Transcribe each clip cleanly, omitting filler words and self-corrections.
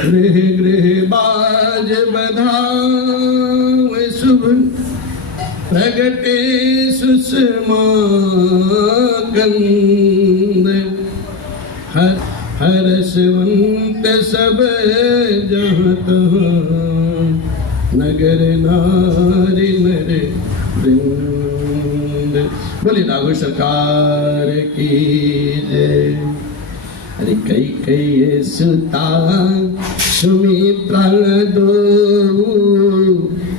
गृह गृह बाज बधावे शुभ प्रगटे सुषमा गंध हर्षवंत सब जहाँ तहाँ नगर नारी नर वृंद। बोले राघव सरकार की जय। अरे कई कई सुता सुमित्रा दो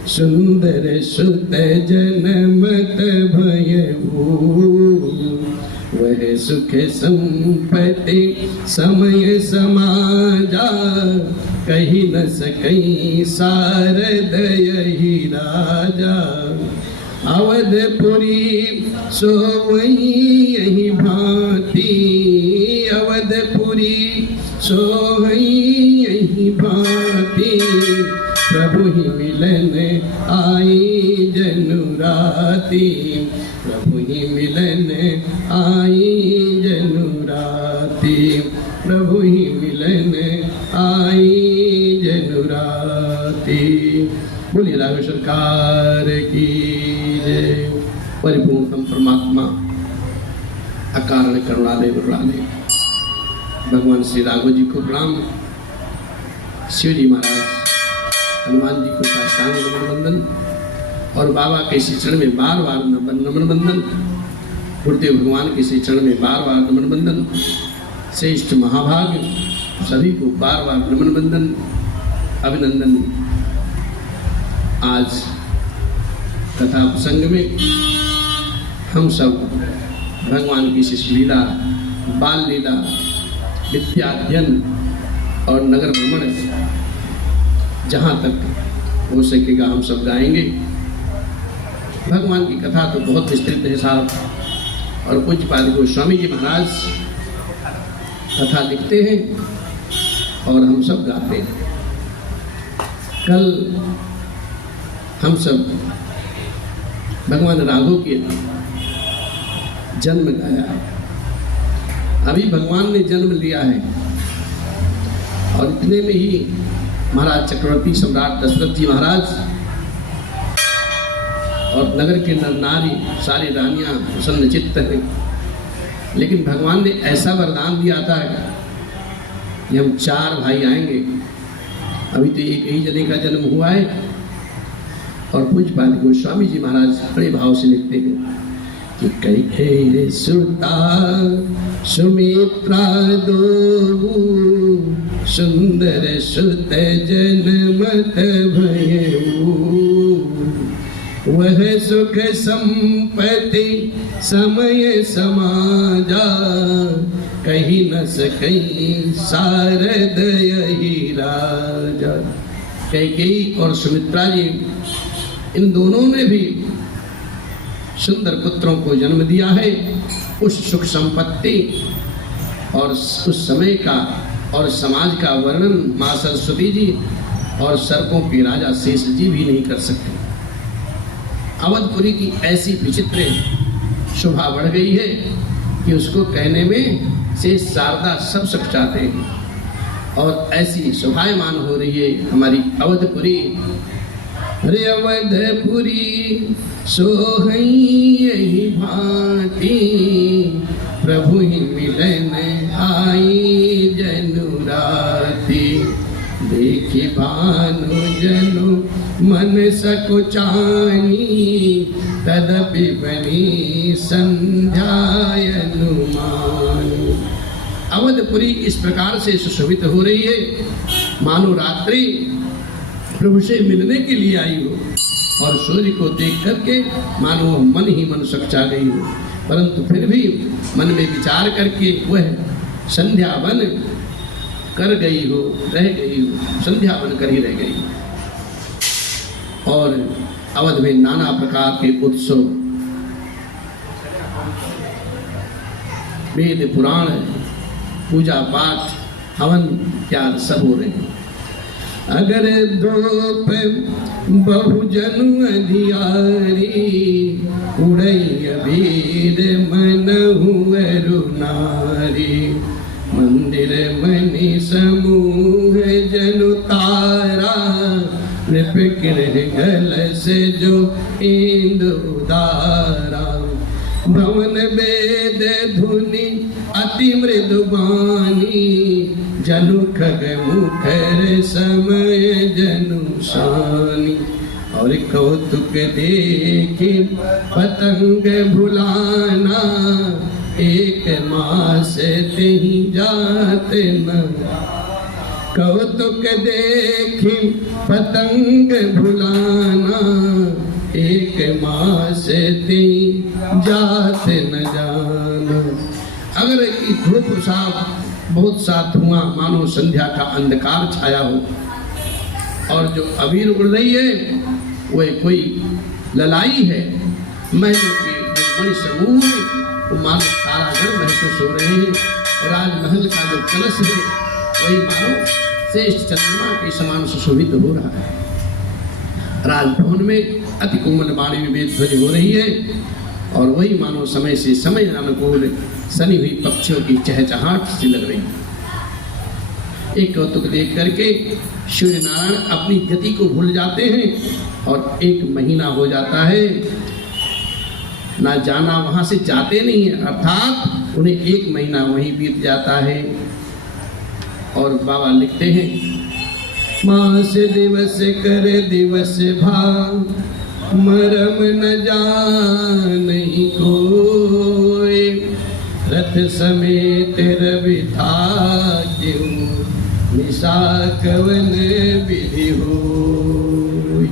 सुंदर सुत जनमत भयऊ वह सुख संपत्ति समय समाजा कही न सकई शारद यही राजा अवधपुरी सोवई यही भांति अवधपुरी सोवई यही भांति प्रभु ही मिलन आई जनुराती प्रभु ही मिलन आई जनुराती प्रभु ही मिलन आई जनुराती। बोलिए राघव सरकार की जय। परिपूर्ण परमात्मा अकारण करुणालय वरुणालय भगवान श्री राघव जी को प्रणाम। शिव जी महाराज हनुमान जी को साष्टांग नमन वंदन और बाबा के श्री चरण में बार बार नमन वंदन। गुरुदेव भगवान के श्री चरण में बार बार नमन वंदन। श्रेष्ठ महाभाग सभी को बार बार नमन वंदन अभिनंदन। आज कथा प्रसंग में हम सब भगवान की शिष्य लीला बाल लीला विद्याध्ययन और नगर भ्रमण जहाँ तक हो सकेगा हम सब गाएंगे। भगवान की कथा तो बहुत विस्तृत है साहब और पूज्यपाद गोस्वामी जी महाराज कथा लिखते हैं और हम सब गाते हैं। कल हम सब भगवान राघव के जन्म गाया है। अभी भगवान ने जन्म लिया है और इतने में ही महाराज चक्रवर्ती सम्राट दशरथ जी महाराज और नगर के नर नारी सारी रानियां प्रसन्न चित्त हैं। लेकिन भगवान ने ऐसा वरदान दिया था कि हम 4 भाई आएंगे। अभी तो एक ही जने का जन्म हुआ है और पूज्यपाद गोस्वामी जी महाराज बड़े भाव से लिखते हैं कि कई कई सुता सुमित्रा दो सुंदर सुत जनमत भयऊ वह सुख संपत्ति समय समाजा कहीं न सकई शारद यही राजा। कैकेयी और सुमित्रा जी इन दोनों ने भी सुंदर पुत्रों को जन्म दिया है। उस सुख संपत्ति और उस समय का और समाज का वर्णन माँ सरस्वती जी और सर्पों के राजा शेष जी भी नहीं कर सकते। अवधपुरी की ऐसी विचित्र शोभा बढ़ गई है कि उसको कहने में शेष शारदा सब सुख चाहते हैं और ऐसी शोभायमान हो रही है हमारी अवधपुरी। अरे अवधपुरी सोहई यही भांति प्रभु ही मिलन आई जनुराती देखी भानु जनु मन सकुचानी तदपि बनी संध्याय अनुमान। अवधपुरी इस प्रकार से सुशोभित हो रही है मानो रात्रि प्रभु से मिलने के लिए आई हो और सूर्य को देख करके मानो मन ही मन सचा गई हो, परंतु फिर भी मन में विचार करके वह संध्या बन कर गई हो, रह गई हो, संध्या बन कर ही रह गई। और अवध में नाना प्रकार के उत्सव वेद पुराण पूजा पाठ हवन इत्यादि सब हो रहे हैं। अगर दोप बहुजन अधियारी उड़ई अबीर मनहु अरु नारी, मंदिर मणि समूह जनु तारा, नृप किरण गल से जो इंदु उदारा। भवन वेद धुनि अति मृदु बानी, जनु खग मुखर समय जनु शानी। और कौतुक देखी पतंग भुलाना, एक मास तेहि जात न। कौतुक देखी पतंग भुलाना, एक मास तेहि जात न जाना। अगर धूप साफ बहुत सा धुआं मानो संध्या का अंधकार छाया हो, और जो अबीर उड़ रही है वह कोई ललाई है, महलों के बड़े समूह में वो मानो तारागण महसूस हो रहे हैं। और राजमहल का जो कलश है वही मानो श्रेष्ठ चंद्रमा के समान सुशोभित हो रहा है। राजभवन में अति कोमल वाणी में वेद ध्वनि हो रही है, और वही मानो समय से समय अनुकूल सनी हुई पक्षियों की चहचहाट सी लग रही है। एक कौतुक देख करके सूर्य नारायण अपनी गति को भूल जाते हैं, और एक महीना हो जाता है ना जाना, वहां से जाते नहीं है, अर्थात उन्हें एक महीना वहीं बीत जाता है। और बाबा लिखते हैं, मास दिवस कर दिवस भाव, मरम न जानहि कोय, रथ समेत रवि था क्यों, निशा कवन विधि होय।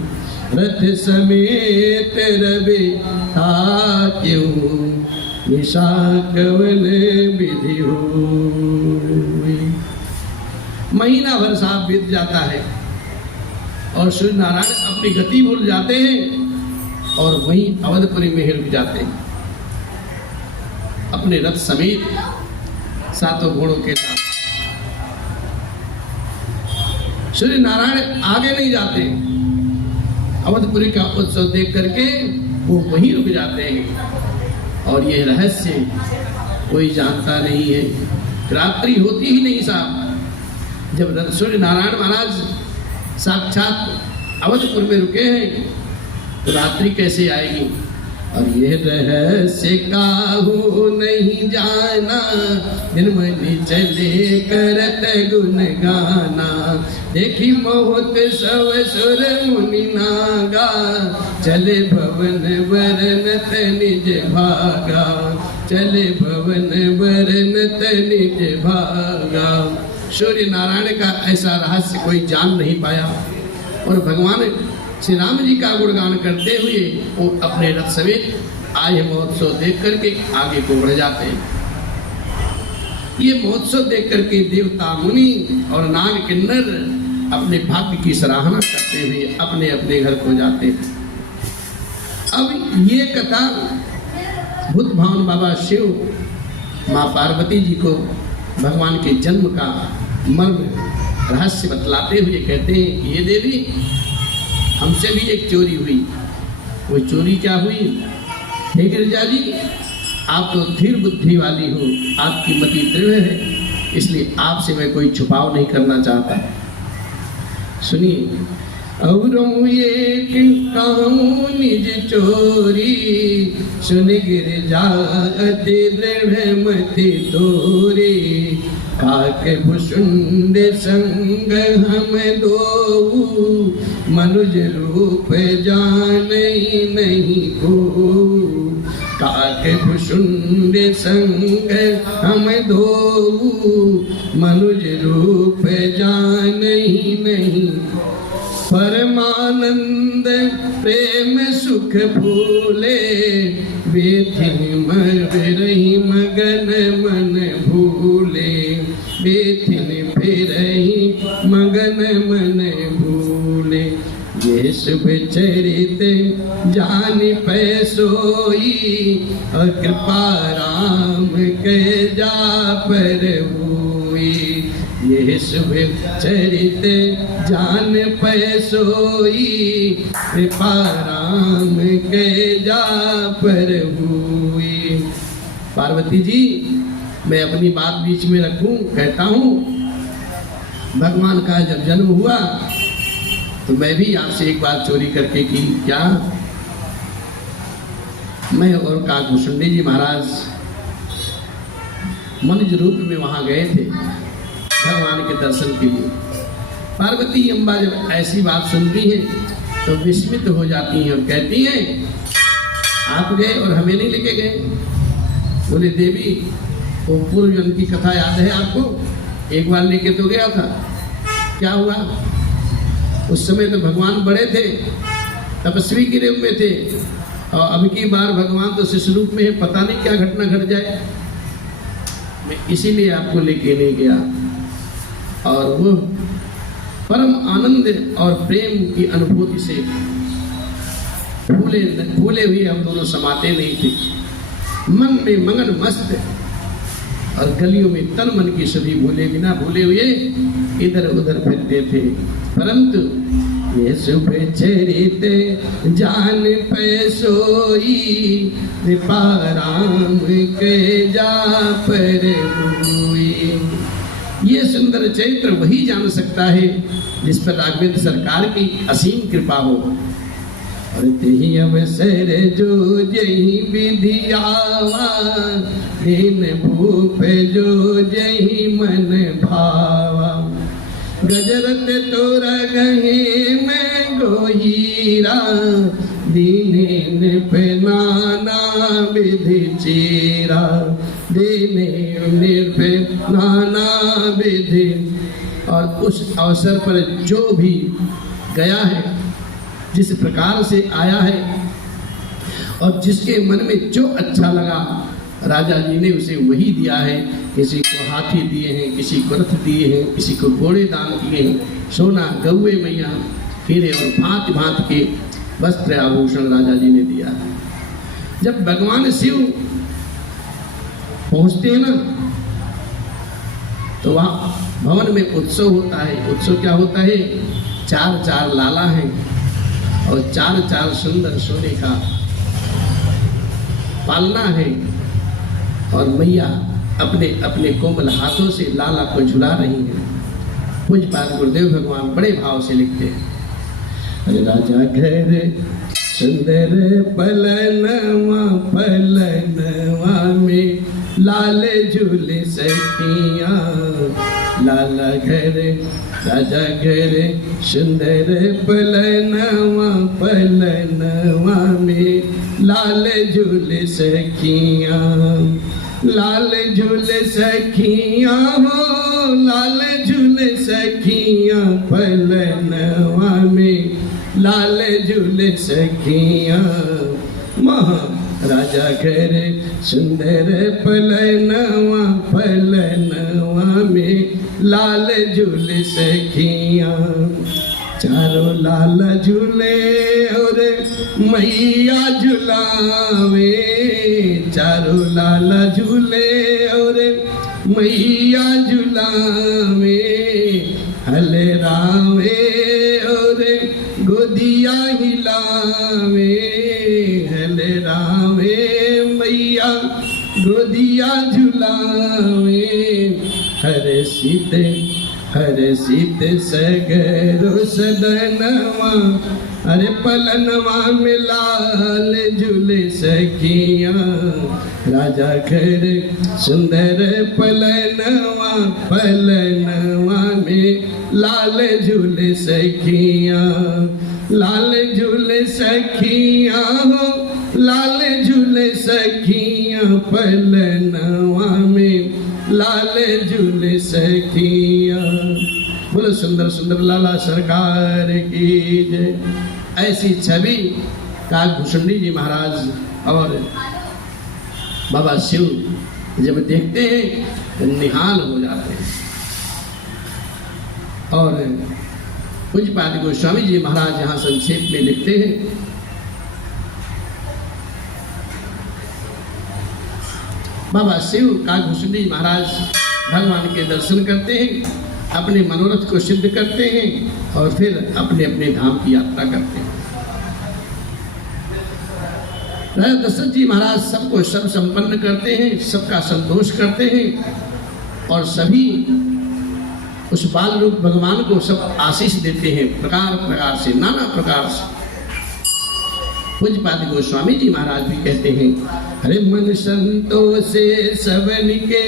रथ समेत रवि था क्यों, निशा कवन विधि होय। महीना भर साफ बीत जाता है, और सूर्य नारायण अपनी गति भूल जाते हैं, और वहीं अवधपुरी में रुक जाते हैं अपने रथ समेत सातों घोड़ों के साथ। सूर्य नारायण आगे नहीं जाते, अवधपुरी का उत्सव देख करके वो वहीं रुक जाते हैं। और ये रहस्य कोई जानता नहीं है। रात्रि होती ही नहीं साहब, जब सूर्य नारायण महाराज साक्षात अवधपुर में रुके हैं, तो रात्रि कैसे आएगी। और ये रहस्य काहू नहीं जाना, दिन में चले करत गुण गाना। देखी मोहत सव सुर मुनि नागा, चले भवन बरनत निज भागा, चले भवन बरनत निज भागा। सूर्य नारायण का ऐसा रहस्य कोई जान नहीं पाया, और भगवान श्री राम जी का गुणगान करते हुए वो अपने रथ समेत आए महोत्सव देख करके आगे को बढ़ जाते हैं। ये महोत्सव देख करके देवता मुनि और नाग किन्नर अपने भाग्य की सराहना करते हुए अपने अपने घर को जाते हैं। अब ये कथा बुद्ध भगवान बाबा शिव माँ पार्वती जी को भगवान के जन्म का मर्म रहस्य बतलाते हुए कहते हैं कि ये देवी, हमसे भी एक चोरी हुई। वो चोरी क्या हुई? हे गिरिजा जी, आप तो धीर बुद्धि वाली हो, आपकी मति दृढ़ है, इसलिए आपसे मैं कोई छुपाव नहीं करना चाहता। सुनिए, और एक कहूँ निज चोरी, सुन गिरिजा अति दृढ़ मति तोरी। काक भुषुंड संग हम दो, मनुज रूप जानई नहीं को। काक भुषुंड संग हम दो, मनुज रूप जानई नहीं। परमानंद प्रेम सुख भूले, बेथिन रही मगन मन भूले। बेथिन फिरही मगन मन भूले। ये शुभ चरित जान पैसोई, और कृपा राम के जा पर हुई। ये शुभ चरित जान पैसोई, कृपा राम के जा पर हुई। पार्वती जी, मैं अपनी बात बीच में रखूं, कहता हूं, भगवान का जब जन्म हुआ तो मैं भी आपसे एक बात चोरी करके की। क्या? मैं और काकभूषुंडी जी महाराज मनुज रूप में वहां गए थे भगवान के दर्शन के लिए। पार्वती अम्बा जब ऐसी बात सुनती हैं तो विस्मित हो जाती हैं और कहती हैं, आप गए और हमें नहीं लेके गए। बोले, देवी, वो पूर्व जन्म की कथा याद है आपको? एक बार लेके तो गया था, क्या हुआ? उस समय तो भगवान बड़े थे, तपस्वी के रूप में थे, और अब की बार भगवान तो शिशु रूप में है, पता नहीं क्या घटना घट जाए। मैं इसीलिए आपको लेके नहीं गया। और वो परम आनंद और प्रेम की अनुभूति से भूले हुए हम दोनों समाते नहीं थे, मन में मगन मस्त, और गलियों में तन मन की सभी भूले बिना भूले हुए इधर उधर फिरते थे। परंतु ये शुभ चरित जान पे सोई, राम के जा पर हुई। ये सुंदर चरित्र वही जान सकता है जिस पर राघवेंद्र सरकार की असीम कृपा हो। और तेहि अवसर जो जही विधि आवा, दीन भूप जो जही मन भावा। गजरत तोरा गहे में गोहीरा, दीने पे नाना विधि चीरा, दीने पे नाना विधि। और उस अवसर पर जो भी गया है, जिस प्रकार से आया है, और जिसके मन में जो अच्छा लगा, राजा जी ने उसे वही दिया है। किसी को हाथी दिए हैं, किसी को रथ दिए हैं, किसी को घोड़े दान किए हैं, सोना, गौए, मैया, हीरे और भांति भांति के वस्त्र आभूषण राजा जी ने दिया। जब भगवान शिव पहुंचते हैं ना, तो वहाँ भवन में उत्सव होता है। उत्सव क्या होता है? 4 लाला हैं और 4 सुंदर सोने का पालना है, और मैया अपने अपने कोमल हाथों से लाला को झुला रही हैं। पूज्यपाद गुरुदेव भगवान बड़े भाव से लिखते हैं, राजा घर सुंदर पलनवा, पलनवा में लाल झूले सखिया। लाला घर राजा घर सुंदर पलनवा, पलनवा में लाल झूले सखिया। लाल झूले सखिया हो, लाल झूले सखिया, पलनवा में लाल झूले सखिया। महाराजा घर सुंदर पलनवा, पलनवा में लाल झूले सखिया। चारों लाल झूले और मैया झुलावे, चारों लाल झूले और मैया झुलावे। हले रावे और गोदिया हिलावे, हले रावे मैया गोदिया झुलावे। हरे सीते सगरो सदनवा, अरे पलनवा में लाल झूले सखिया। राजा घर सुंदर पलनवा, पलनवा में लाल झूले सखिया। लाल झूले सखिया हो, लाल झूले सखिया, पलनवा में लाल झूले सखिया। बोलो सुंदर सुंदर लाला सरकार की जय। ऐसी छवि काकभूषुंडी जी महाराज और बाबा शिव जब देखते हैं तो निहाल हो जाते हैं। और पूज्यपाद गोस्वामी जी महाराज यहाँ संक्षेप में लिखते हैं, बाबा शिव काकभूषुंडी महाराज भगवान के दर्शन करते हैं, अपने मनोरथ को सिद्ध करते हैं और फिर अपने अपने धाम की यात्रा करते हैं। राजा दशरथ जी महाराज सबको सर्व संपन्न करते हैं, सबका संतोष करते हैं और सभी उस बाल रूप भगवान को सब आशीष देते हैं प्रकार प्रकार से, नाना प्रकार से। पूज्यपाद गोस्वामी जी महाराज भी कहते हैं, हरे मन संतोष सबन के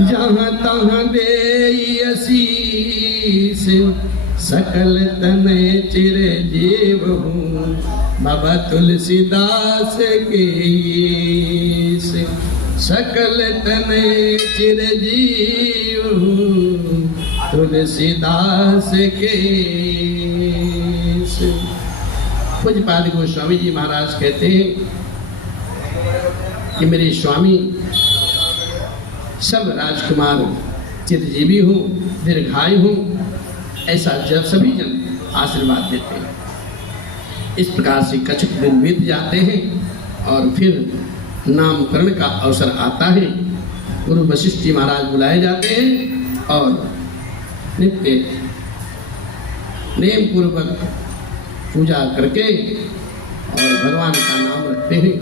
जहाँ तहाँ दे आशीष, सकल तनय चिरंजीव हूँ बाबा तुलसीदास के ईश। सकल तनय चिरंजीव हूँ तुलसीदास के ईश। पूज्यपाद गोस्वामी जी महाराज कहते हैं कि मेरे स्वामी सब राजकुमार चिरंजीवी हूँ, दीर्घायु हूँ, ऐसा जब सभी जन आशीर्वाद देते हैं। इस प्रकार से कछुक दिन बीत जाते हैं और फिर नामकरण का अवसर आता है। गुरु वशिष्ठ जी महाराज बुलाए जाते हैं और नित्य नेम पूर्वक पूजा करके और भगवान का नाम रखते हैं।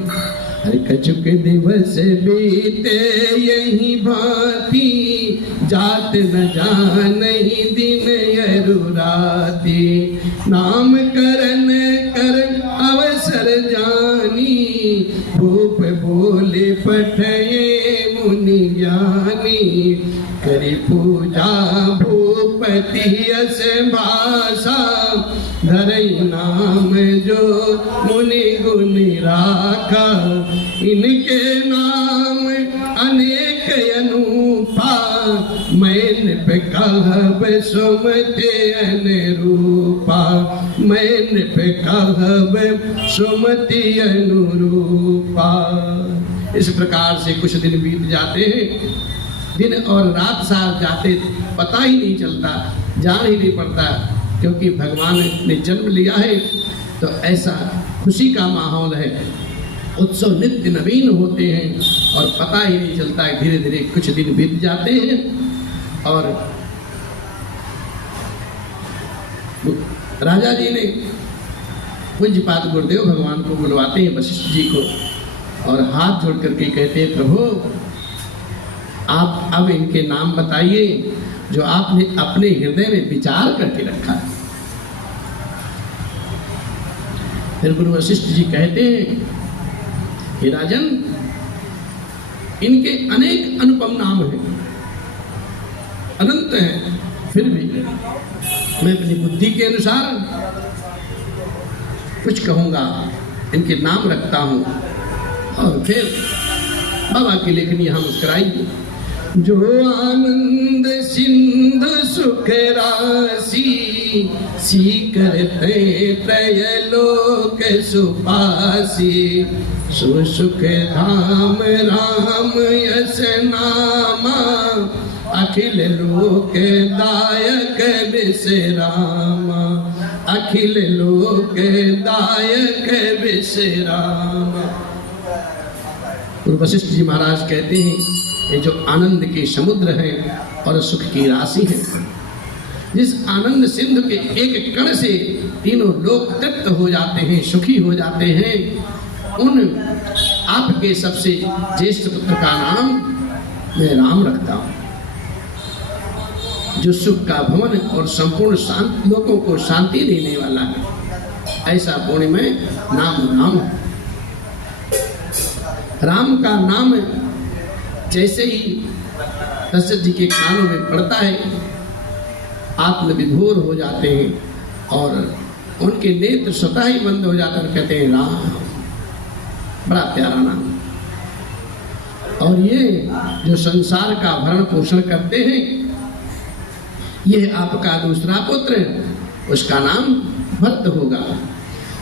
हरे कछुक दिवस बीते यही भांति, जात न जानहि दिन यरु राति, नाम करन कर अवसर जानी, भूप बोले पठये मुनि ज्ञानी, करि पूजा भूपति यस भाषा, धरई नाम जो मुनि गुण राखा, इनके नाम अनेक अनूपा, मैंने पे कहब सुमति अनुरूपा, मैंने पे कहब सुमति अनुरूपा। इस प्रकार से कुछ दिन बीत जाते हैं, दिन और रात साथ जाते पता ही नहीं चलता, जान ही नहीं पड़ता, क्योंकि भगवान ने जन्म लिया है तो ऐसा खुशी का माहौल है, उत्सव नित्य नवीन होते हैं और पता ही नहीं चलता है। धीरे धीरे कुछ दिन बीत जाते हैं और राजा जी ने पूज्यपाद गुरुदेव भगवान को बुलवाते हैं, वशिष्ठ जी को, और हाथ जोड़ करके कहते हैं, प्रभु आप अब इनके नाम बताइए जो आपने अपने हृदय में विचार करके रखा है। फिर गुरु वशिष्ठ जी कहते हैं, हे राजन, इनके अनेक अनुपम नाम हैं, अनंत हैं, फिर भी मैं अपनी बुद्धि के अनुसार कुछ कहूंगा, इनके नाम रखता हूं। और फिर बाबा की लेखनी हम मुस्कुराई, जो आनंद सिंधु सुख राशि, सीकरते त्रयलोक सुपासी, सुसुख धाम राम यस नामा, अखिल लोक दायक विश्रामा, अखिल लोक दायक विश्रामा। वशिष्ठ जी महाराज कहते हैं, ये जो आनंद के समुद्र हैं और सुख की राशि है, जिस आनंद सिंधु के एक कण से तीनों लोक तृप्त हो जाते हैं, सुखी हो जाते हैं, उन आपके सबसे ज्येष्ठ पुत्र का नाम मैं राम रखता हूं, जो सुख का भवन और संपूर्ण शांत लोगों को शांति देने वाला है। ऐसा पूर्णिमा नाम राम है। राम का नाम जैसे ही दशरथ जी के कानों में पड़ता है, आत्मविभोर हो जाते हैं और उनके नेत्र स्वतः ही बंद हो जाकर कहते हैं राम। बड़ा प्यारा नाम। और ये जो संसार का भरण पोषण करते हैं, ये आपका दूसरा पुत्र, उसका नाम भरत होगा।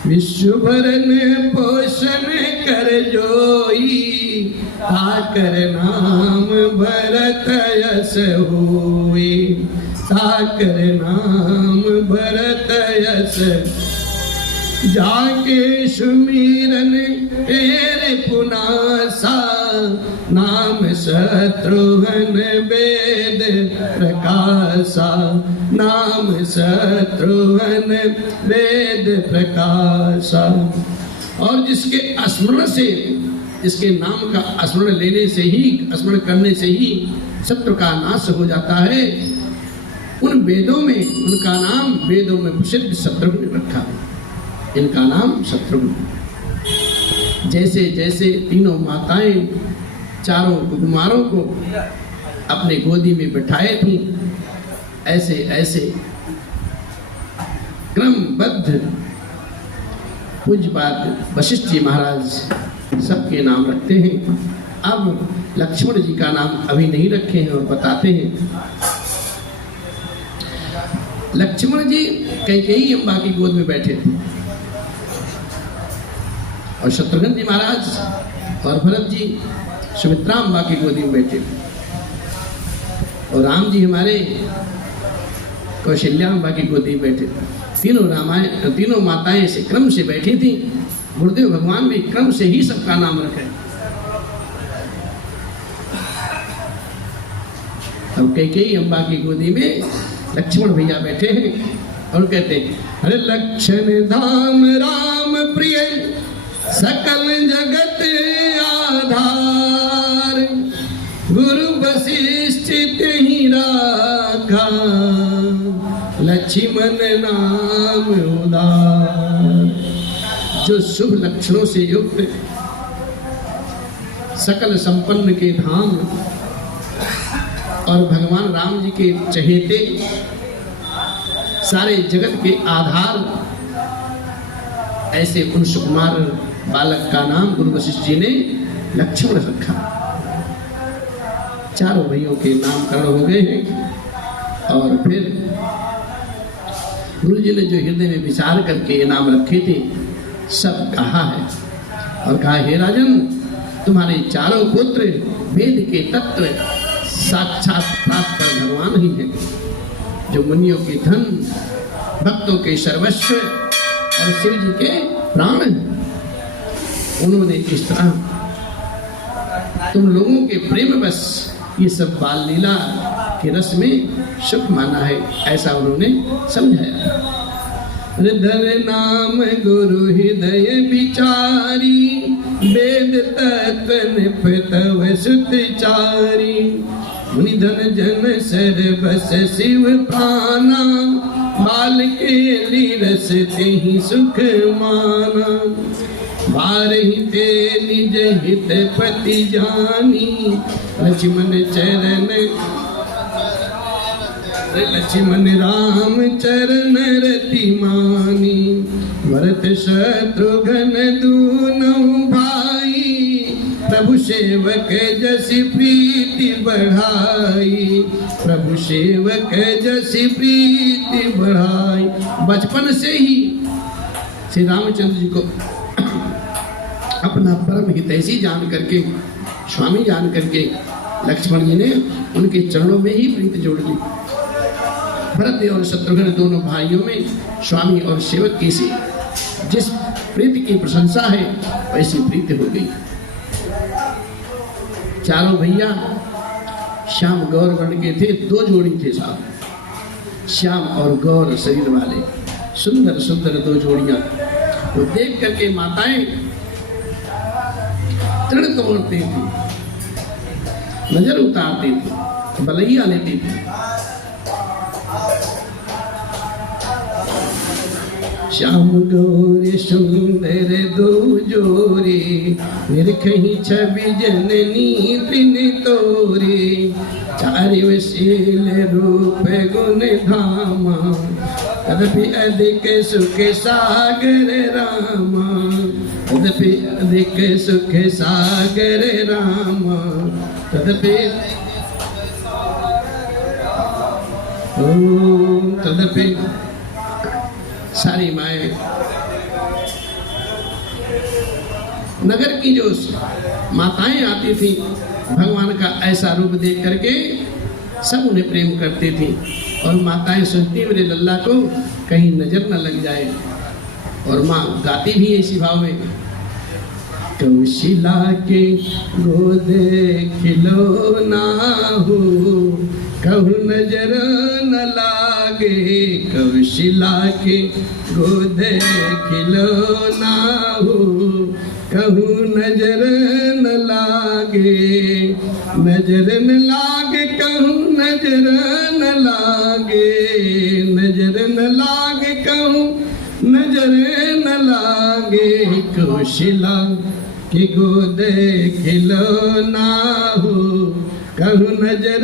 विश्व भरण पोषण कर जोई, ताकर नाम भरत यस होई, ताकर नाम भरत यस। जाके सुमिरन तेरे पुनासा, नाम शत्रुघ्न वेद प्रकाशा, नाम शत्रुघ्न वेद प्रकाशा। और जिसके स्मरण से, इसके नाम का स्मरण लेने से ही, स्मरण करने से ही शत्रु का नाश हो जाता है, उन वेदों में उनका नाम, वेदों में प्रसिद्ध शत्रुघ्न रखा है। इनका नाम शत्रुघ्न। जैसे जैसे तीनों माताएं चारों कुमारों को अपने गोदी में बिठाए थी, ऐसे ऐसे क्रमबद्ध पूज्यपाद वशिष्ठ जी महाराज सबके नाम रखते हैं। अब लक्ष्मण जी का नाम अभी नहीं रखे हैं और बताते हैं। लक्ष्मण जी कैकेयी अम्बा की गोद में बैठे थे और शत्रुघ्न जी महाराज और भरत जी सुमित्रा अम्बा की गोदी में बैठे थे और राम जी हमारे कौशल्या अम्बा की गोदी में बैठे थे। तीनों माताएं ऐसे क्रम से बैठी थी। गुरुदेव भगवान भी क्रम से ही सबका नाम रखे। अब कैकेयी अम्बा की गोदी में लक्ष्मण भैया बैठे हैं और कहते हैं, अरे लक्षण धाम राम प्रिय सकल जगत आधार, गुरु वशिष्ठ ही राखा लक्ष्मण नाम उदार। जो शुभ लक्षणों से युक्त सकल संपन्न के धाम और भगवान राम जी के चहेते, सारे जगत के आधार, ऐसे उन सुकुमार बालक का नाम गुरु वशिष्ठ जी ने लक्ष्मण रखा। चारों भाइयों के नामकरण हो गए हैं और फिर गुरु जी ने जो हृदय में विचार करके ये नाम रखे थे सब कहा है और कहा, हे राजन, तुम्हारे चारों पुत्र वेद के तत्व साक्षात प्राप्त भगवान ही है, जो मुनियों के धन, भक्तों के सर्वस्व और शिव जी के प्राण हैं। उन्होंने इस तरह तुम लोगों के प्रेम बस ये सब बाल लीला के रस में सुख माना है, ऐसा उन्होंने समझाया। हृदय नाम गुरु हृदय विचारी, वेद तत्व निपतव सुतचारी, मुनि धन जन सर बस शिव प्राणा, बाल के लीरस तेहि सुख माना, बारहि ते निज हित पति जानी, लक्ष्मण चरण लक्ष्मण राम चरण रति मानी, भरत शत्रुघ्न दूनों भाई, प्रभु सेवक जस प्रीति बढ़ाई, प्रभु सेवक जस प्रीति बढ़ाई। बचपन से ही श्री रामचंद्र जी को अपना परम हितैषी जान करके, स्वामी जान करके लक्ष्मण जी ने उनके चरणों में ही प्रीति जोड़ ली। भरत और शत्रुघ्न दोनों भाइयों में स्वामी और सेवक की सी जिस प्रीति की प्रशंसा है वैसी प्रीति हो गई। चारों भैया श्याम गौर वर्ण के थे, दो जोड़ी थे साहब, श्याम और गौर शरीर वाले सुंदर सुंदर दो जोड़ियां। वो देख करके माताएं तृण तोड़ती थी, नजर उतारती थी, बलैया लेती थी। श्याम गौरी सुंदर दो जोरी, निरखहि छवि जननी त्रिन तोरी, चारिवशील रूप गुण धामा, तदपि अधिक सुख सागर रामा, तदपि अधिक सुख सागर रामा, तदपि तदपि सारी माएं नगर की जो माताएं आती थी भगवान का ऐसा रूप देख करके सब उन्हें प्रेम करती थी और माताएं सोचती मेरे लल्ला को कहीं नजर न लग जाए। और माँ गाती भी इसी भाव में, कौशिला के गोद खिलौना हो, कहु नजर न लागे, कौशिला के गोदे खिलौना हो, कहूँ नजर न लागे, नजर न लागे, कहूँ नजर न लागे, नजर न लागे, कहूँ नजर न लागे, कौशिला के गोदे खिलौना हो, कहूँ नजर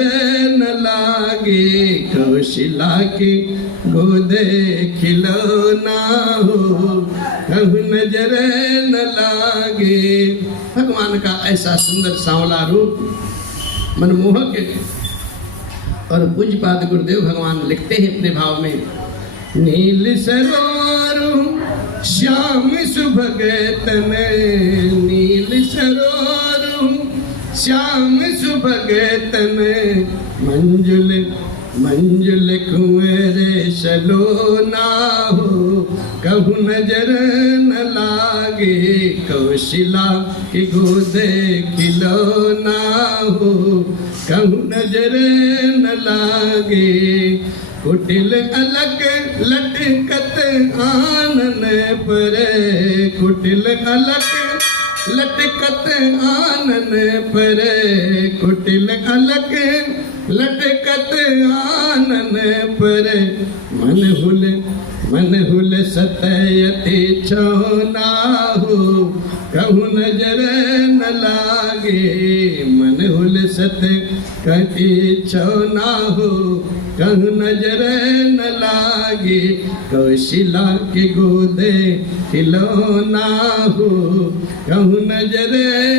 न लागे, कौशिला के गोदे खिलौना हो, कहूँ नजर न लागे। भगवान का ऐसा सुंदर सांवला रूप मनमोहक है। और पूज्यपाद गुरुदेव भगवान लिखते हैं अपने भाव में, नील सरोवर श्याम सुभग तन, नील सरोवर श्याम सुभग तन, मंजुल मंजुल कुंवर सलोना हो, कहूँ नजर न लागे, कौशिला के गोदे खिलौना हो, कहूँ नजर न लागे। कुटिल अलग लटकत आनन पर, कुटिल अलग लटकत आनन पर, कुटिल अलग लटकत आनन पर, मन हुल सतयति छौना हो, कहूँ नजर न लागे, मन हुल सतयति छौना हो, कहूँ नजर न लागे, कौशिला के गोदे खिलौना हो, कहूँ नजर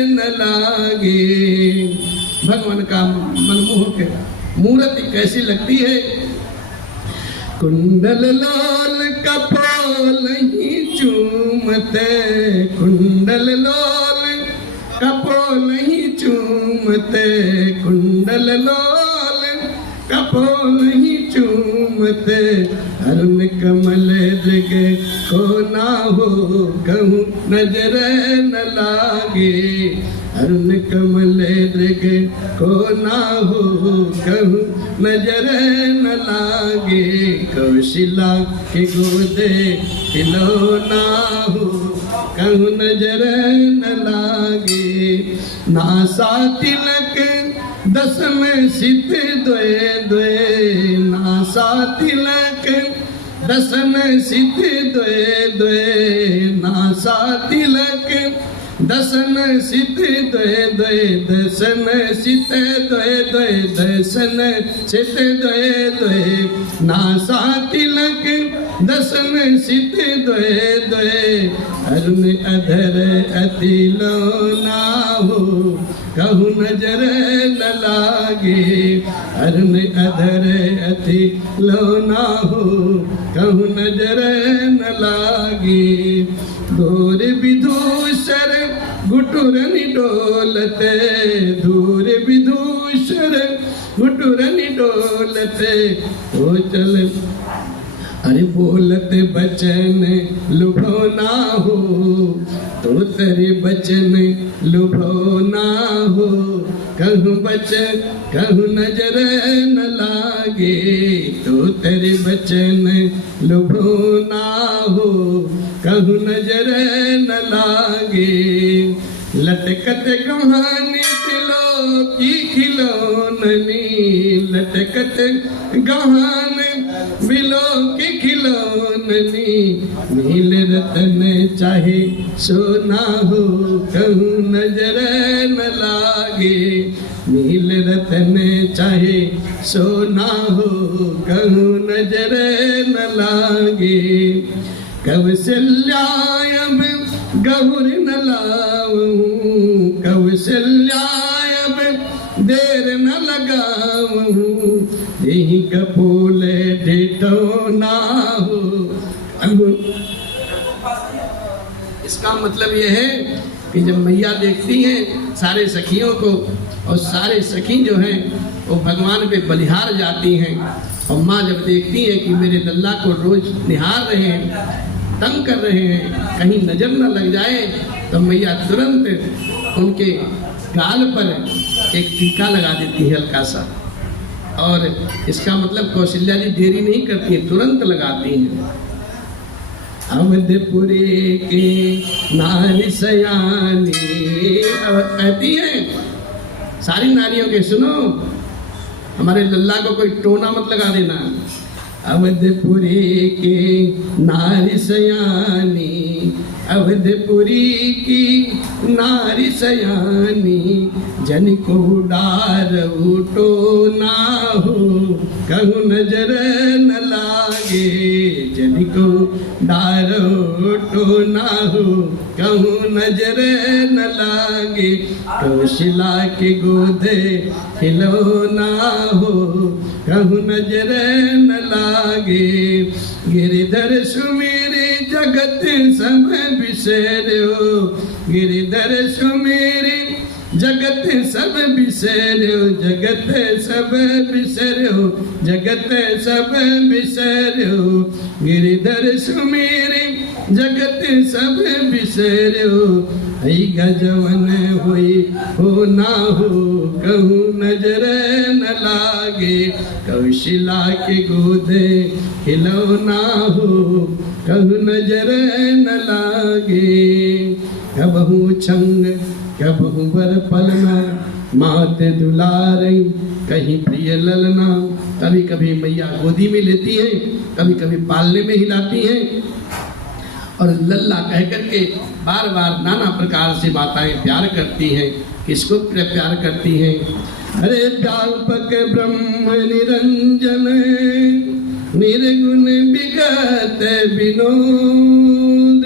न लागे। भगवान का मनमोहक मूर्ति कैसी लगती है। कुंडल लाल कपोल ही चूमते, कुंडल लाल कपोल ही चूमते, कुंडल लाल कपोल ही चूमते, अरुण कमल दृग को ना हो, कहूँ नजर न लागे, अरुण कमल दृग को ना हो, कहूँ नजर न लागे, कौशिला के गोदे खिलौना हो, कहूँ नजर न लागे। नासा तिलक दसम सित द्वय द्वय, नासा तिलक दसन सित द्वय द्वय, नासा तिलक दसन सित द्वय द्वय, दसन सित द्वय द्वय, दसन सित द्वय द्वय, नासा तिलक दसन सित द्वय द्वय, अरुण अधर अति लौना हो, कहूँ नजर न लागे, अरुण अधर अति लौना हो, कहूँ नजर न लागे। दूर विदूषर गुटुरनि डोलते, दूर विदूषर गुटुरनि डोलते, ओ चल अरे बोलते बचन लुभाना हो, तो तेरे बचन लुभाना हो, कहूँ बचन कहूँ नजर न लागे, तो तेरे बचन लुभाना हो, कहूँ नजर न लागे। लटकत गहानी दिलों की खिलौननी, लटकत गहान बिलों की खिलौननी, नील रतन चाहे सोना हो, कहूँ नजर न लागे, नील रतन चाहे सोना हो, कहूँ नजर न लागे। कौशल्यायब गहुर न लाऊं, कौशल्यायब देर न लगाऊं, यही कपूल ढिठो ना हो। इसका मतलब यह है कि जब मैया देखती हैं सारे सखियों को, और सारे सखी जो हैं वो भगवान पे बलिहार जाती हैं, और माँ जब देखती है कि मेरे लल्ला को रोज निहार रहे हैं, तंग कर रहे हैं, कहीं नजर न लग जाए, तो मैया तुरंत उनके गाल पर एक टीका लगा देती है हल्का सा। और इसका मतलब कौशल्या जी देरी नहीं करती है, तुरंत लगाती हैं। अवधपुरी की नारी सयानी कहती है, सारी नारियों के सुनो, हमारे लल्ला को कोई टोना मत लगा देना। अवधपुरी की नारी सयानी, अवधपुरी की नारी सयानी, जन को डार उठो ना हो, कहूँ नजर न लागे, जन को डार उठो ना हो, कहूँ नजर न लागे, कौशला के गोदे खिलौना हो, कहूँ नजर न लागे, गिरधर सुमेरे जगत सब बिसरो, गिरधर सुमेरे जगत सब बिसरो, जगत सब बिसरो, जगत सब बिसरो, गिरधर सुमेरे जगत सब बिसरो, हई गजवन हुई हो ना हो, कहूँ नजर न लागे, कौशिला के गोदे खिलौना हो, कहूँ नजर न लागे। कबहू छंग कबहू बर पलना, माते दुलारे कहीं प्रिय ललना। कभी कभी मैया गोदी में लेती हैं, कभी कभी पालने में हिलाती हैं, और लल्ला कह करके बार बार नाना प्रकार से माताएं प्यार करती हैं। किसको प्यार करती हैं? अरे व्यापक ब्रह्म निरंजन, निर्गुण विगत विनोद,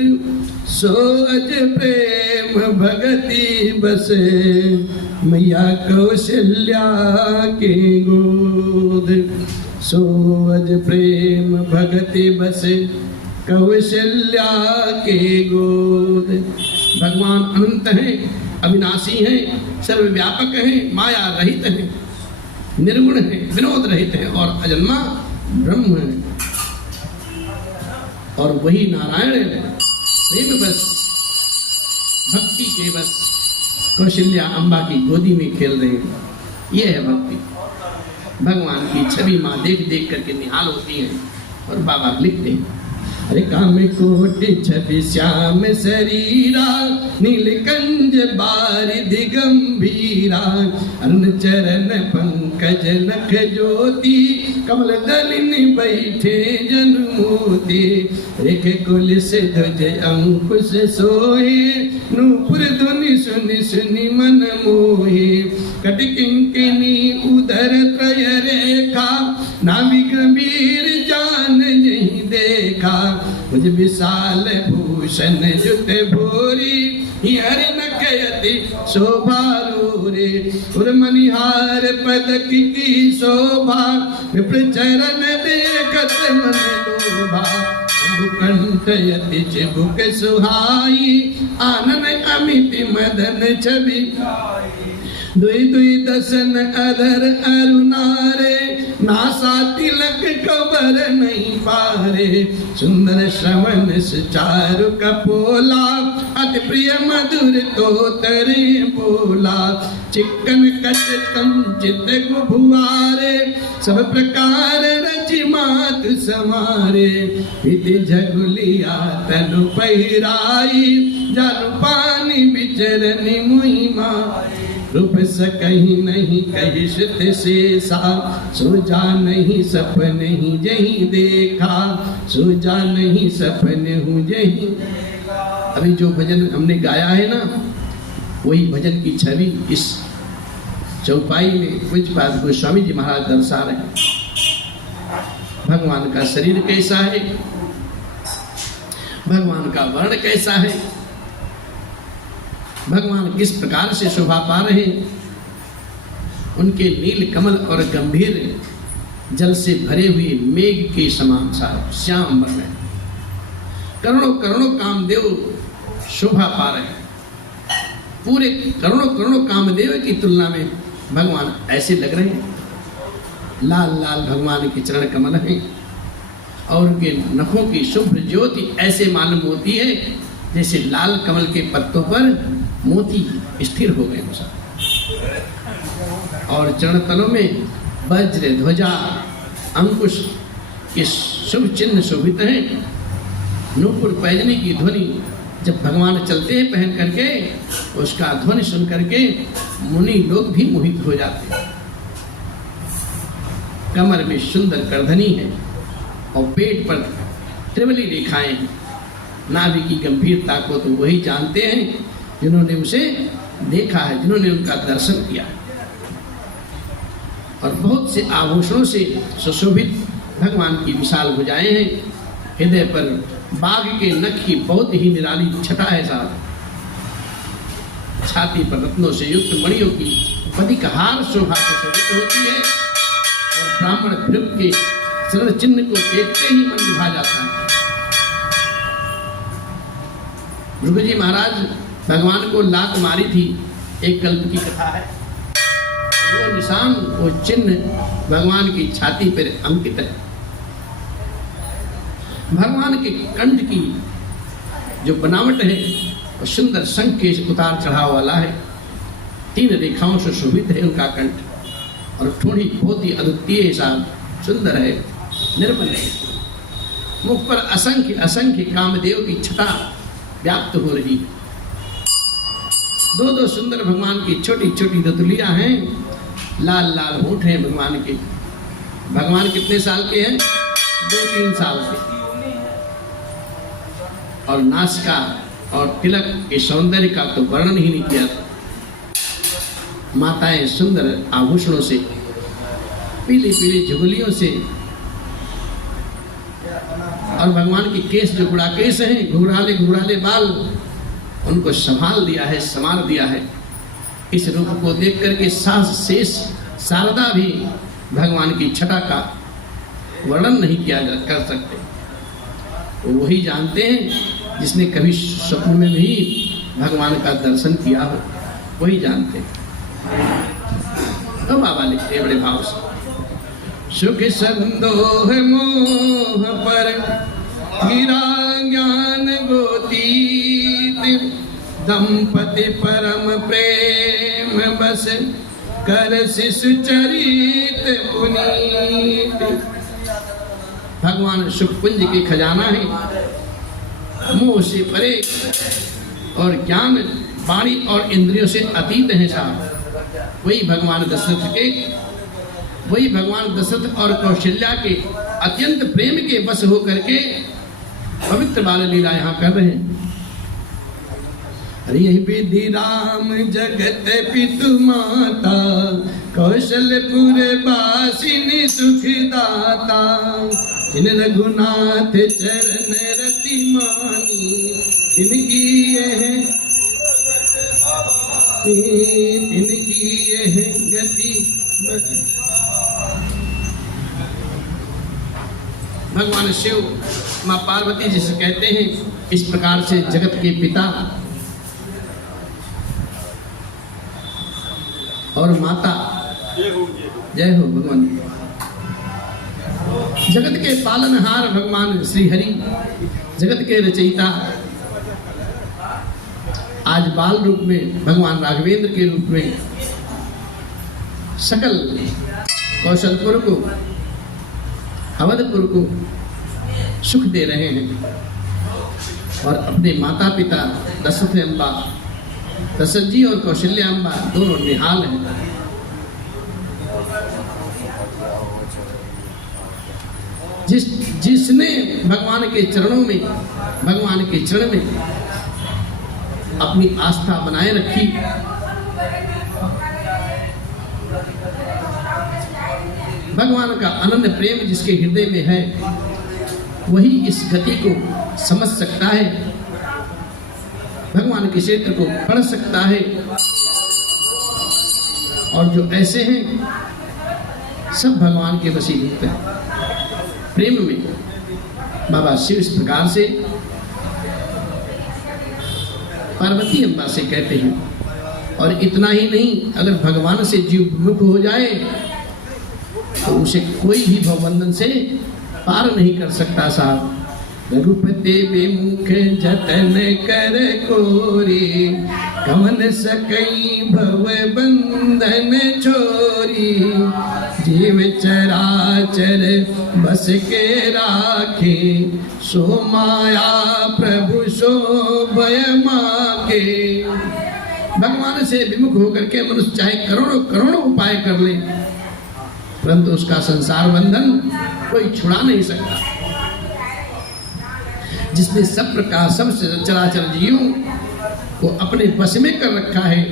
सो अज प्रेम भगति बसे, मैया कौशल्या के गोद, सो अज प्रेम भगति बसे, कौशल्या के गोद। भगवान अनंत हैं, अविनाशी हैं, सर्वव्यापक हैं, माया रहित हैं, निर्गुण हैं, विनोद रहित हैं और अजन्मा ब्रह्म है। और वही नारायण प्रेम बस, भक्ति के बस कौशल्या अम्बा की गोदी में खेल रहे हैं। ये है भक्ति। भगवान की छवि माँ देख देख करके निहाल होती है। और बाबा लिखते हैं, अरे काम कोटि छवि श्याम शरीरा, नीलकंज बारिध गंभीरा, अन्न चरण पंकज नख ज्योति, कमल दलिन बैठे जन मोती, एक कुल से ध्वज अंकुश सोहे, नूपुर ध्वनि सुनि सुनि मन मोहे, कट किंकिनी उदर त्रय रेखा, नाभि गंभीर जान यही देखा, मुझ विशाल भूषण जुत भोरी, हर नकयति शोभा रे, उर्मनिहार पदक की शोभा, विप्र चरण देखत मन लोभा, कंठ यति चिबुक सुहाई, आनन अमित मदन छवि, दुई दुई दसन अधर अरुणारे, नासा तिलक कबर नहीं पारे, सुंदर श्रवण सुचारु कपोला, अति प्रिय मधुर तोतरे बोला, चिक्कन कच कंचित गुभुआरे, सब प्रकार रचि मात समारे, विधि झगुलिया तनु पहिराई, जानु पानी बिचरनि मुहि माई, रूप सकहि नहीं कहिष्ठ शेषा, सो जा नहीं सपन ही जही देखा, सो जा नहीं सपन हूँ जही। अभी जो भजन हमने गाया है ना, वही भजन की छवि इस चौपाई में पूज्यपाद गोस्वामी जी महाराज दर्शा रहे हैं। भगवान का शरीर कैसा है, भगवान का वर्ण कैसा है, भगवान किस प्रकार से शोभा पा रहे हैं। उनके नील कमल और गंभीर जल से भरे हुए मेघ के समान श्याम वर्ण है। करोड़ों करोड़ों कामदेव शोभा पा रहे हैं। पूरे करोड़ों करोड़ों कामदेव की तुलना में भगवान ऐसे लग रहे हैं। लाल लाल भगवान के चरण कमल हैं और उनके नखों की शुभ्र ज्योति ऐसे मालूम होती है जैसे लाल कमल के पत्तों पर मोती स्थिर हो गए हो। और चरण तलों में वज्र ध्वजा अंकुश के शुभ चिन्ह शोभित हैं। नूपुर पैजनी की ध्वनि जब भगवान चलते हैं पहन करके, उसका ध्वनि सुन करके मुनि लोग भी मोहित हो जाते हैं। कमर में सुंदर करधनी है और पेट पर त्रिवली रेखाएं हैं। नाभि की गंभीरता को तो वही जानते हैं जिन्होंने उसे देखा है, जिन्होंने उनका दर्शन किया है। और बहुत से आभूषणों से सुशोभित भगवान की विशाल भुजाएं हैं। हृदय पर बाघ के नख की बहुत ही निराली छटा है साहब। छाती पर रत्नों से युक्त मणियों की पदिक हार शोभा से शोभित होती है और ब्राह्मण भृग के चरण चिन्ह को देखते ही मन लुभा जाता है। भृगु जी महाराज भगवान को लात मारी थी, एक कल्प की कथा है। वो निशान, वो चिन्ह भगवान की छाती पर अंकित है। भगवान के कंठ की जो बनावट है वो सुंदर शंख के उतार चढ़ाव वाला है। 3 रेखाओं से शोभित है उनका कंठ और ठोड़ी बहुत ही अद्वितीय हिसाब सुंदर है, निर्मल है। मुख पर असंख्य असंख्य कामदेव की छटा व्याप्त हो रही है। 2 सुंदर भगवान की छोटी छोटी दतुलियां हैं। लाल लाल होंठ हैं भगवान के। भगवान कितने साल के हैं? 2-3 साल के। और नासिका और तिलक के सौंदर्य का तो वर्णन ही नहीं किया था। माताएं सुंदर आभूषणों से, पीली पीली झुगलियों से, और भगवान के केस जो गुड़ा केस हैं, घुघराले घुघराले बाल, उनको संभाल दिया है, संवार दिया है। इस रूप को देख करके सास शेष शारदा भी भगवान की छटा का वर्णन नहीं किया कर सकते। वो वही जानते हैं जिसने कभी स्वप्न में भी भगवान का दर्शन किया हो, वही जानते हैं। तो बाबा लिखते बड़े भाव से, सुख संदोह मोह पर गिरा ज्ञान गोतीत, दंपति परम प्रेम बस कर शिशु चरित पुनीत। भगवान सुख कुंज के खजाना है, मोह से परे और ज्ञान वाणी और इंद्रियों से अतीत है साहब। वही भगवान दशरथ और कौशल्या के अत्यंत प्रेम के बस होकर के पवित्र बाल लीला यहाँ कर रहे हैं। विधि राम जगत पितु माता, कौशलपुर बासिनी सुखदाता, जिन रघुनाथ चरण रति मानी, तिनकी यह गति। भगवान शिव माँ पार्वती जिसे कहते हैं, इस प्रकार से जगत के पिता और माता, जय हो भगवान, जगत के पालनहार भगवान श्री हरि, जगत के रचयिता, आज बाल रूप में भगवान राघवेंद्र के रूप में सकल कौशलपुर को, अवधपुर को सुख दे रहे हैं। और अपने माता पिता दशरथ अम्बा, दशरथ जी और कौशल्या अम्बा दोनों निहाल हैं। जिसने भगवान के चरणों में, भगवान के चरण में अपनी आस्था बनाए रखी, भगवान का अनन्य प्रेम जिसके हृदय में है, वही इस गति को समझ सकता है, भगवान के क्षेत्र को पढ़ सकता है। और जो ऐसे हैं सब भगवान के वशीभूत हैं प्रेम में। बाबा शिव इस प्रकार से पार्वती अम्बा से कहते हैं। और इतना ही नहीं, अगर भगवान से जीव विमुख हो जाए तो उसे कोई भी भवबंधन से पार नहीं कर सकता साहब। रघुपति विमुख जतन कर कोरी, कमन सकई भव बंधन छोरी, जीव चराचर बस के राखे, सो माया प्रभु सो भय माके। भगवान से विमुख होकर के मनुष्य चाहे करोड़ों करोड़ों उपाय कर ले, परंतु उसका संसार बंधन कोई छुड़ा नहीं सकता। जिसने सब प्रकार सब चराचर जीवों को अपने वश में कर रखा है,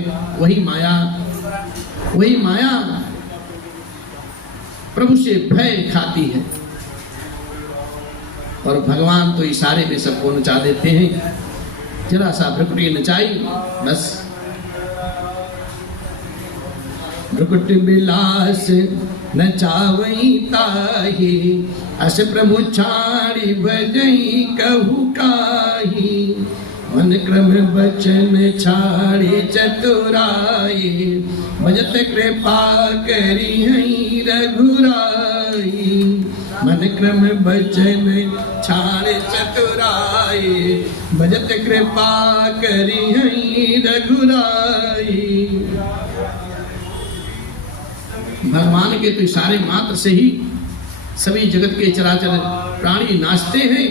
वही माया प्रभु से भय खाती है। और भगवान तो इशारे में सबको नचा देते हैं। जरा सा भ्रुकुटी नचाई, बस भ्रुकुट बिलास नचावई ताही, अस प्रभु छाड़ी भजई कहू काही। मन क्रम बचन छाड़ी चतुराई, भजत कृपा करी हई रघुराई। मन क्रम बचन छाड़ी चतुराई, भजत कृपा करी हई रघुराई। भगवान के तो इशारे मात्र से ही सभी जगत के चराचर प्राणी नाचते हैं,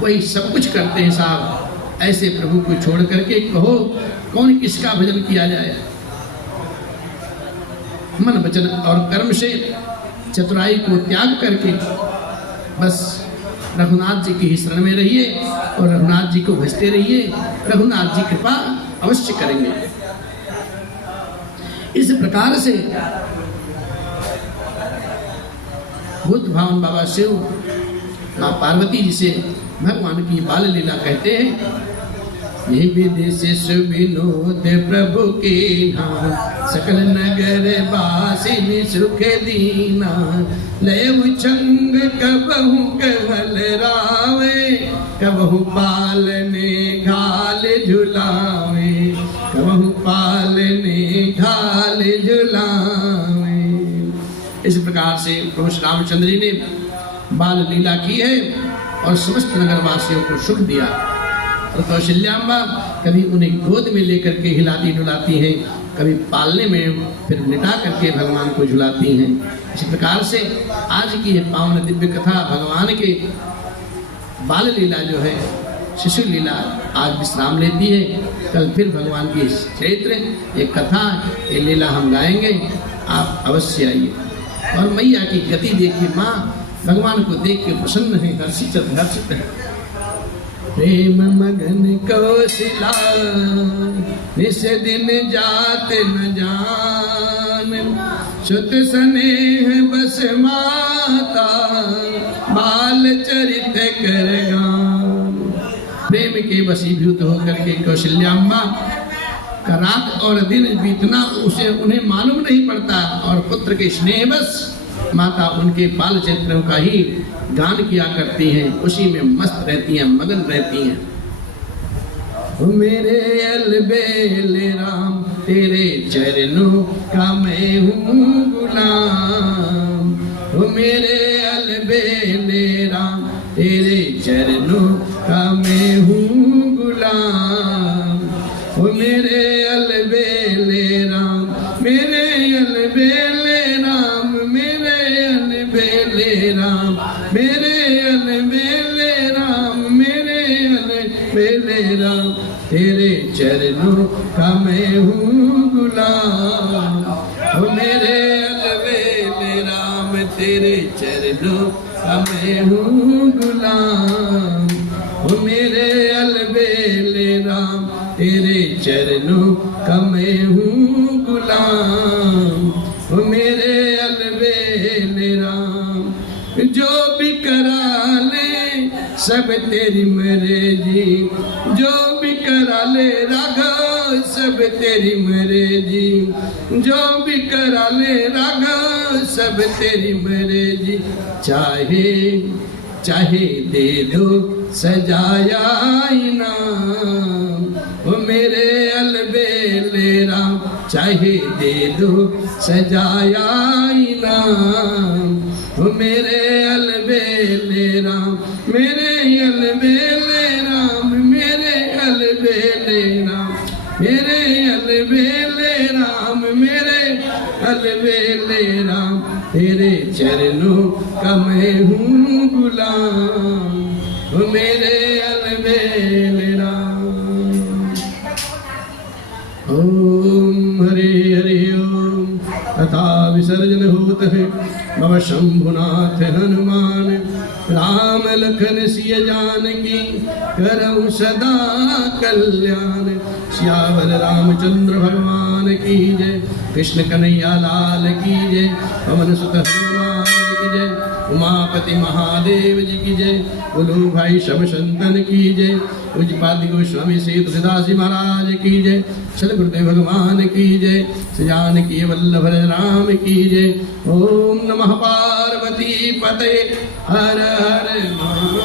वही सब कुछ करते हैं साहब। ऐसे प्रभु को छोड़ करके कहो कौन किसका भजन किया जाए। मन वचन और कर्म से चतुराई को त्याग करके बस रघुनाथ जी की ही शरण में रहिए और रघुनाथ जी को भजते रहिए। रघुनाथ जी कृपा अवश्य करेंगे। इस प्रकार से बुद्ध भावन बाबा शिव माँ पार्वती जी से भगवान की बाल लीला कहते हैं। ये विदेश विनोद प्रभु के नाम, सकल नगर बासी सुख दीना। लय उछंग कबहू कहल रावे, कबहू पालने घाल झुलावे, कबहू पालने घाल झुलावे। इस प्रकार से प्रभु श्री रामचंद्र जी ने बाल लीला की है और समस्त नगरवासियों को सुख दिया। और कौशल्याम्बा कभी उन्हें गोद में लेकर के हिलाती डुलाती हैं, कभी पालने में फिर लिटा करके भगवान को झुलाती हैं। इसी प्रकार से आज की ये पावन दिव्य कथा भगवान के बाल लीला जो है, शिशु लीला, आज विश्राम लेती है। कल फिर भगवान की चरित्र, ये कथा, ये लीला हम गाएंगे। आप अवश्य आइए और मैया की गति देखिए। माँ भगवान को देख के प्रसन्न है, हर्षित है। प्रेम मगन कौशिला निस दिन जात न जान, सुत स्नेह बस माता बाल चरित कर गान। प्रेम के वशीभूत होकर के कौशल्याम्बा का रात और दिन बीतना उसे उन्हें मालूम नहीं पड़ता, और पुत्र के स्नेह बस माता उनके बाल चरित्रों का ही गान किया करती हैं, उसी में मस्त रहती हैं, मगन रहती हैं। मेरे अलबेल राम तेरे चरणों का मैं हूँ गुलाम, मेरे अलबेल राम तेरे चरणों का मैं हूँ गुलाम। मेरे अलबेल राम, मेरे अलबेल राम, मेरे अलबेल राम, मेरे अलबेल राम, मेरे अलबेल राम तेरे चरणों का मैं हूँ गुलाम। मेरे अलबेल राम तेरे चरणों का मैं हूँ गुलाम। मेरे अलबेल राम तेरे चरणों का मैं हूँ गुलाम। मेरे अलबेल राम, जो भी करा ले सब तेरी मर्जी, जो भी करा ले राघव सब तेरी मर्जी, जो भी करा ले राघव सब तेरी मर्जी। चाहे चाहे दे दो सजाया इनाम, ओ मेरे अलबेल राम चाहे दे दो सजाया इनाम। ओ मेरे अलबेल राम, मेरे अलबेल राम, मेरे अलबेल राम, मेरे अलबेल राम, मेरे अलबेल तेरे चरणों का मैं हूँ गुलाम, वो मेरे अलबेल राम। ओम हरे हरे ओम। तथा विसर्जन होत है भव शंभुनाथ हनुमान, राम लखन सिय जानकी करहु सदा कल्याण। सियावर रामचंद्र भगवान की जय, कृष्ण कन्हैया लाल की जय, पवन सुत हनुमान की जय, उमापति महादेव जी की जय, बोलो भाई सब संतन की जय, पूज्यपाद गोस्वामी श्री तुलसीदास जी महाराज की जय, श्री गुरुदेव भगवान की जय, श्री जानकी वल्लभ राम की जय। ओम नमः पार्वती पते हर हर महादेव।